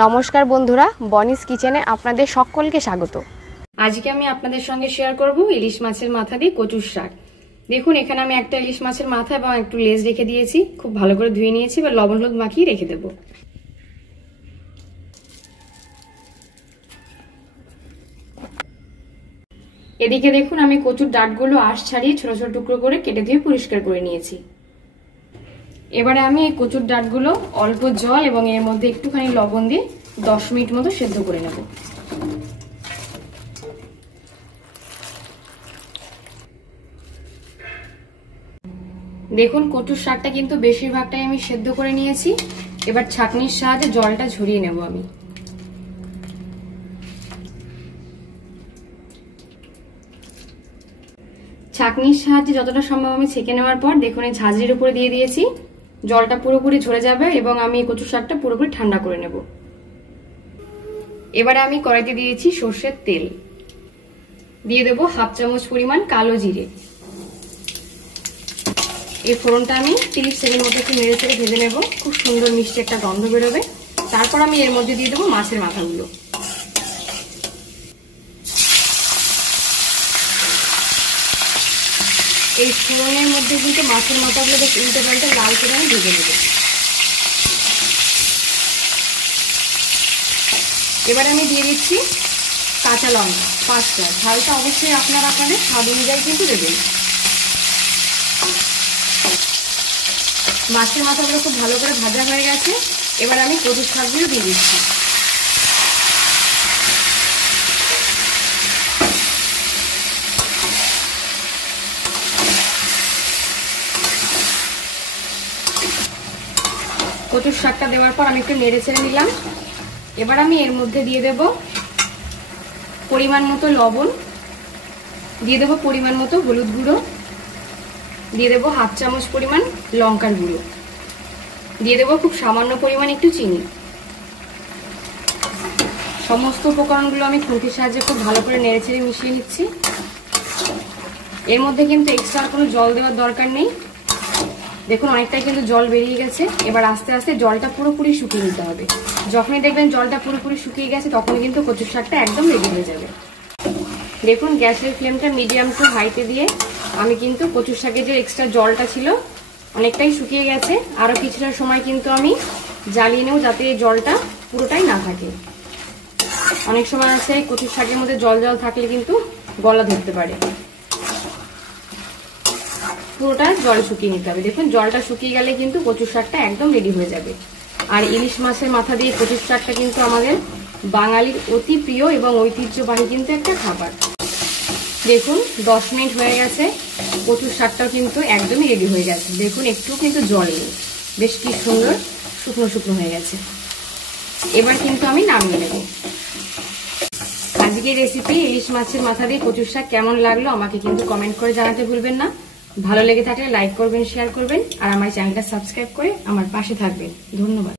নমস্কার বন্ধুরা, বনিস কিচেনে আপনাদের সকলকে স্বাগত। আজকে আমি আপনাদের সঙ্গে শেয়ার করব ইলিশ মাছের মাথা দিয়ে কচুর শাক। দেখুন, এখানে আমি একটা ইলিশ মাছের মাথা এবং একটু লেজ রেখে দিয়েছি, খুব ভালো করে ধুয়ে নিয়েছি, এবার লবণ হলুদ মাখিয়ে রেখে দেবো। এদিকে দেখুন, আমি কচুর ডাঁটগুলো আঁশ ছাড়িয়ে ছোট ছোট টুকরো করে কেটে দিয়ে পরিষ্কার করে নিয়েছি। এবারে আমি এই কচুর ডাঁটগুলো অল্প জল এবং এর মধ্যে একটুখানি লবণ দিয়ে 10 মিনিট মতো সেদ্ধ করে নেব। দেখুন, কচুর শাকটা কিন্তু বেশিরভাগটাই আমি সেদ্ধ করে নিয়েছি। এবার ছাঁকনির সাহায্যে জলটা ঝরিয়ে নেব আমি। ছাঁকনির সাহায্যে যতটা সম্ভব আমি ছেঁকে নেওয়ার পর দেখুন এই ঝাঁঝরির উপরে দিয়ে দিয়েছি। জলটা পুরোপুরি ঝরে যাবে এবং আমি কচুর শাকটা পুরোপুরি ঠান্ডা করে নেব। এবারে আমি কড়াইতে দিয়েছি সর্ষের তেল, দিয়ে দেবো 1/2 চামচ পরিমাণ কালো জিরে। এই ফোড়নটা আমি 30 সেকেন্ড মতো একটু নেড়ে চেড়ে ভেজে নেব, খুব সুন্দর মিষ্টি একটা গন্ধ বেরোবে। তারপর আমি এর মধ্যে দিয়ে দেবো মাছের মাথাগুলো। এই ফোড়নের মধ্যে কিন্তু মাছের মাথাগুলো বেশ উল্টে পাল্টে লাল করে আমি ভেজে নেব। এবারে আমি দিয়ে দিচ্ছি কাঁচা লঙ্কা 5টা। ঝালটা অবশ্যই আপনারা আপনাদের স্বাদ অনুযায়ী কিন্তু দেবেন। মাছের মাথাগুলো খুব ভালো করে ভাজা হয়ে গেছে। এবার আমি কচুর শাকগুলো দিয়ে দিচ্ছি। কচুর শাকটা দেওয়ার পর আমি একটু নেড়ে চেড়ে নিলাম। এবার আমি এর মধ্যে দিয়ে দেব পরিমাণ মতো লবণ, দিয়ে দেব পরিমাণ মতো হলুদ গুঁড়ো, দিয়ে দেবো 1/2 চামচ পরিমাণ লঙ্কার গুঁড়ো, দিয়ে দেবো খুব সামান্য পরিমাণ একটু চিনি। সমস্ত উপকরণগুলো আমি খুন্তির সাহায্যে খুব ভালো করে নেড়ে চেড়ে মিশিয়ে নিচ্ছি। এর মধ্যে কিন্তু এক্সট্রা কোনো জল দেওয়ার দরকার নেই। দেখুন, অনেকটাই কিন্তু জল বেরিয়ে গেছে। এবার আস্তে আস্তে জলটা পুরোপুরি শুকিয়ে নিতে হবে। যখনই দেখবেন জলটা পুরোপুরি শুকিয়ে গেছে তখনই কিন্তু কচুর শাকটা একদম রেডি হয়ে যাবে। দেখুন, গ্যাসের ফ্লেমটা মিডিয়াম টু হাইতে দিয়ে আমি কিন্তু কচুর শাকের যে এক্সট্রা জলটা ছিল অনেকটাই শুকিয়ে গেছে। আরও কিছুটা সময় কিন্তু আমি জ্বালিয়ে নেব যাতে এই জলটা পুরোটাই না থাকে। অনেক সময় আছে কচুর শাকের মধ্যে জল জল থাকলে কিন্তু গলা ধরতে পারে। পুরোটা জল শুকিয়ে নিতে হবে। দেখুন, জলটা শুকিয়ে গেলে কিন্তু কচুর শাকটা একদম রেডি হয়ে যাবে। আর ইলিশ মাছের মাথা দিয়ে কচুর শাকটা কিন্তু আমাদের বাঙালির অতি প্রিয় এবং ঐতিহ্যবাহী কিন্তু একটা খাবার। দেখুন, 10 মিনিট হয়ে গেছে, কচুর শাকটাও কিন্তু একদমই রেডি হয়ে গেছে। দেখুন, একটু কিন্তু জল নেই, বেশ কি সুন্দর শুকনো শুকনো হয়ে গেছে। এবার কিন্তু আমি নামিয়ে নেব। আজকের রেসিপি ইলিশ মাছের মাথা দিয়ে কচুর শাক কেমন লাগলো আমাকে কিন্তু কমেন্ট করে জানাতে ভুলবেন না। ভালো লেগে থাকলে লাইক করবেন, শেয়ার করবেন আর আমার চ্যানেলটা সাবস্ক্রাইব করে আমার পাশে থাকবেন। ধন্যবাদ।